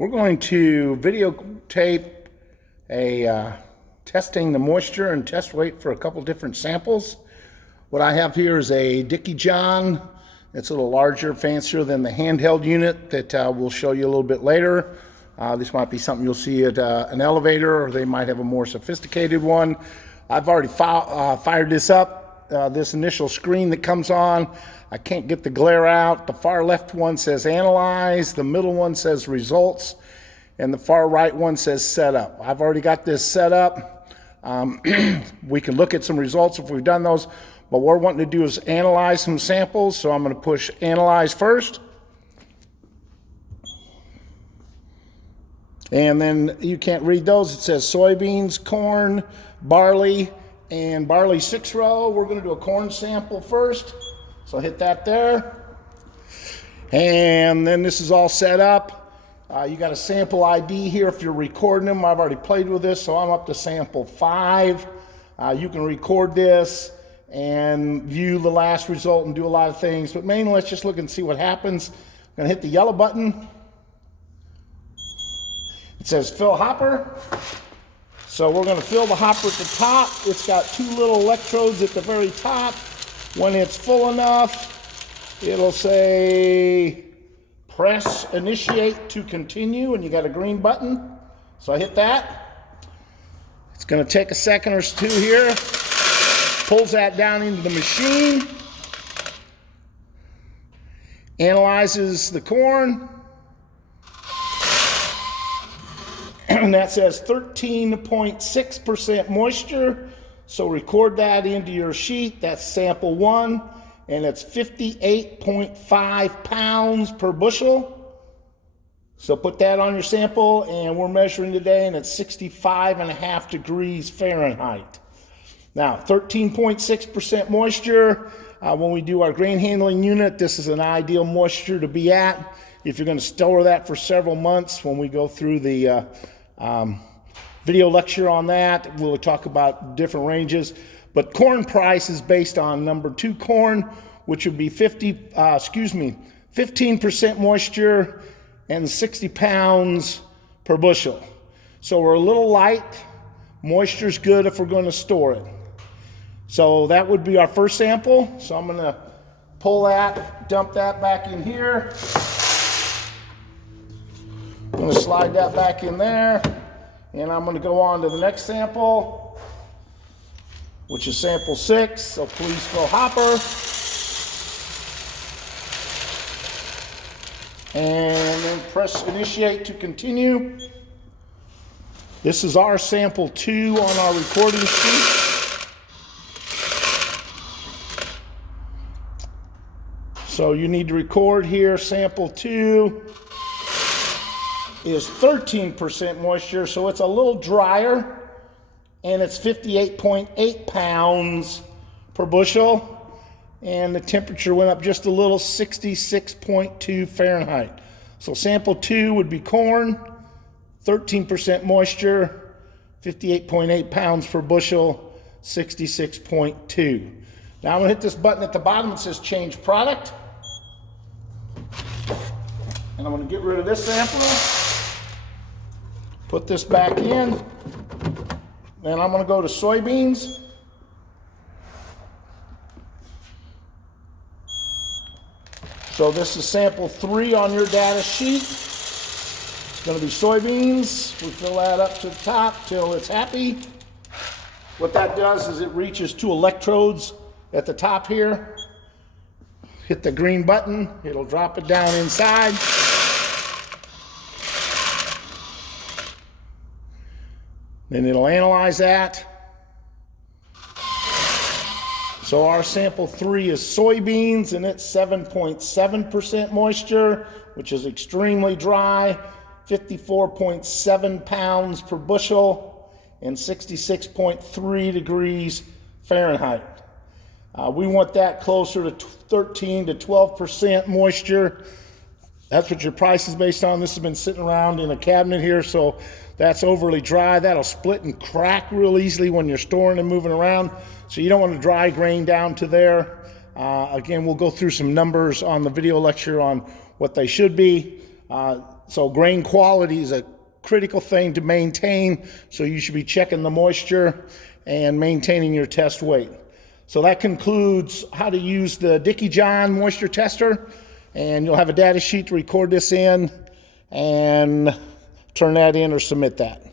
We're going to videotape testing the moisture and test weight for a couple different samples. What I have here is a Dickey John. It's a little larger, fancier than the handheld unit that we'll show you a little bit later. This might be something you'll see at an elevator, or they might have a more sophisticated one. I've already fired this up. This initial screen that comes on, I can't get the glare out. The far left one says analyze, the middle one says results, and the far right one says setup. I've already got this set up. We can look at some results if we've done those, but what we're wanting to do is analyze some samples, so I'm going to push analyze first. And then you can't read those. It says soybeans, corn, barley, and barley 6-row. We're going to do a corn sample first. So hit that there. And then this is all set up. You got a sample ID here if you're recording them. I've already played with this, so I'm up to sample 5. You can record this and view the last result and do a lot of things. But mainly, let's just look and see what happens. I'm going to hit the yellow button. It says fill hopper. So we're going to fill the hopper at the top. It's got 2 little electrodes at the very top. When it's full enough, it'll say press initiate to continue, and you got a green button. So I hit that. It's going to take a second or 2 here. Pulls that down into the machine. Analyzes the corn. And that says 13.6% moisture. So record that into your sheet. That's sample 1, and it's 58.5 pounds per bushel. So put that on your sample, and we're measuring today, and it's 65.5 degrees Fahrenheit. Now, 13.6% moisture. When we do our grain handling unit, this is an ideal moisture to be at. If you're going to store that for several months, when we go through the video lecture on that, we'll talk about different ranges. But corn price is based on number 2 corn, which would be 15% moisture and 60 pounds per bushel. So we're a little light. Moisture's good if we're going to store it. So that would be our first sample. So I'm going to pull that, dump that back in here. I'm going to slide that back in there, and I'm going to go on to the next sample, which is sample 6. So please fill hopper. And then press initiate to continue. This is our sample 2 on our recording sheet. So you need to record here, sample 2 is 13% moisture, so it's a little drier, and it's 58.8 pounds per bushel, and the temperature went up just a little, 66.2 Fahrenheit. So sample 2 would be corn, 13% moisture, 58.8 pounds per bushel, 66.2. Now I'm going to hit this button at the bottom that says change product, and I'm going to get rid of this sample. Put this back in, and I'm going to go to soybeans. So this is sample 3 on your data sheet. It's going to be soybeans. We fill that up to the top till it's happy. What that does is it reaches 2 electrodes at the top here. Hit the green button. It'll drop it down inside. Then it'll analyze that. So our sample 3 is soybeans, and it's 7.7% moisture, which is extremely dry, 54.7 pounds per bushel, and 66.3 degrees Fahrenheit. We want that closer to 13 to 12% moisture. That's what your price is based on. This has been sitting around in a cabinet here, so that's overly dry. That'll split and crack real easily when you're storing and moving around. So you don't want to dry grain down to there. Again, we'll go through some numbers on the video lecture on what they should be. So grain quality is a critical thing to maintain, so you should be checking the moisture and maintaining your test weight. So that concludes how to use the Dickey John moisture tester, and you'll have a data sheet to record this in and turn that in or submit that.